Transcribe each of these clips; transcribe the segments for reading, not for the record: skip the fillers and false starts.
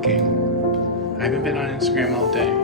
looking. I haven't been on Instagram all day.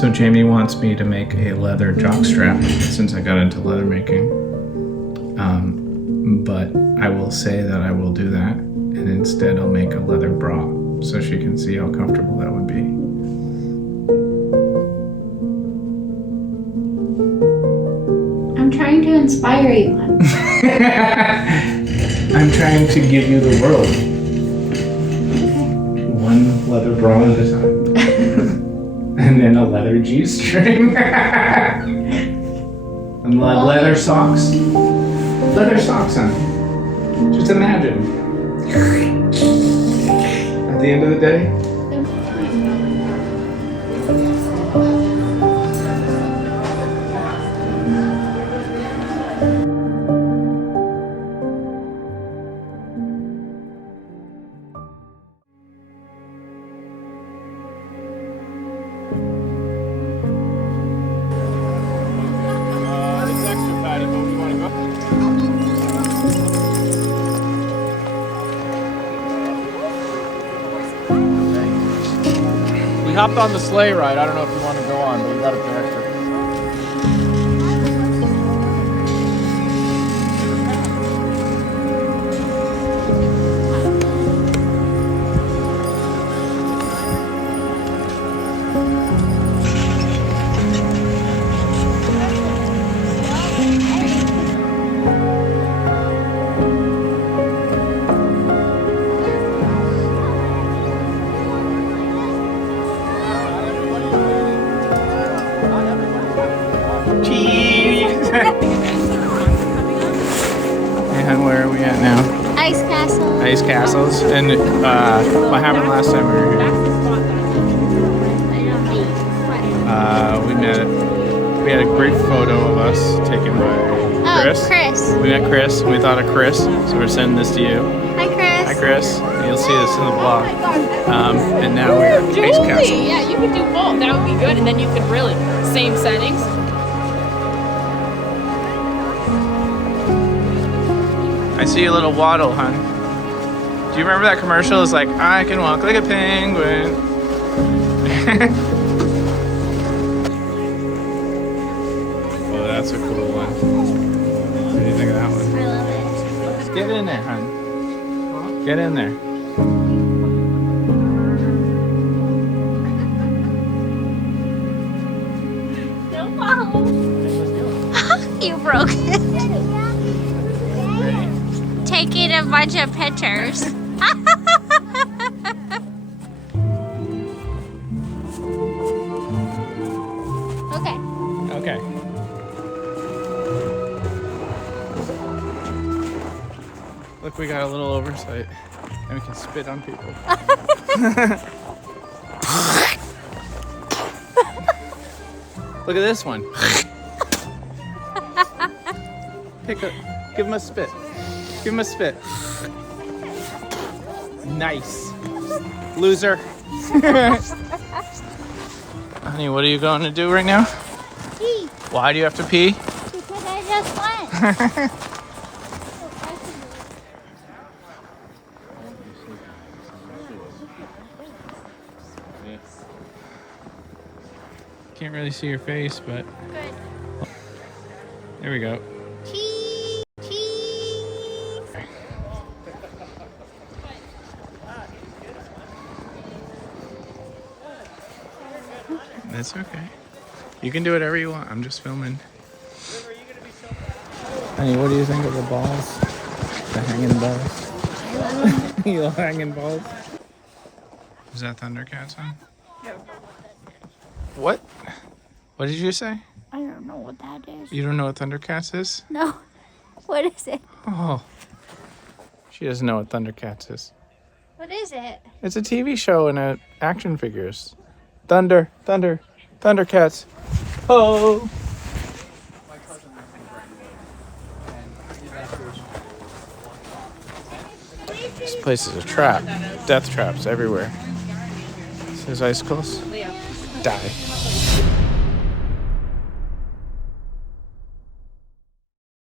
So Jamie wants me to make a leather jockstrap since I got into leather making. But I will say that I will do that, and instead I'll make a leather bra so she can see how comfortable that would be. I'm trying to inspire you. I'm trying to give you the world. One leather bra at a time. And then a leather G-string. And leather socks. Leather socks on. Just imagine. At the end of the day. We hopped on the sleigh ride. I don't know if you want to go on, but we got a director. And where are we at now? Ice Castle. Ice Castles. And what happened last time we were here? We had a great photo of us taken by Chris. Oh, Chris. We met Chris. We thought of Chris, so we're sending this to you. Hi, Chris. Hi, Chris. You'll see this in the vlog. And now we're at Ice Castle. Yeah, you could do both. That would be good, and then you could really same settings. I see a little waddle, hon. Do you remember that commercial? It's like, I can walk like a penguin. Oh, that's a cool one. What do you think of that one? I love it. Let's get in there, hon. Get in there. You broke it. Taking a bunch of pictures. Okay. Okay. Look, we got a little oversight. And we can spit on people. Look at this one. Give him a spit. Give him a spit. Nice. Loser. Honey, what are you going to do right now? Pee. Why do you have to pee? Because I just went. Can't really see your face, but Good. there we go. Cheese. Cheese. That's okay. You can do whatever you want. I'm just filming. Honey, what do you think of the balls? The hanging balls? You love hanging balls? Is that Thundercats on? What? What did you say? I don't know what that is. You don't know what Thundercats is? No. What is it? Oh. She doesn't know what Thundercats is. What is it? It's a TV show and action figures. Thundercats. Oh. This place is a trap. Death traps everywhere. This is icicles. Die.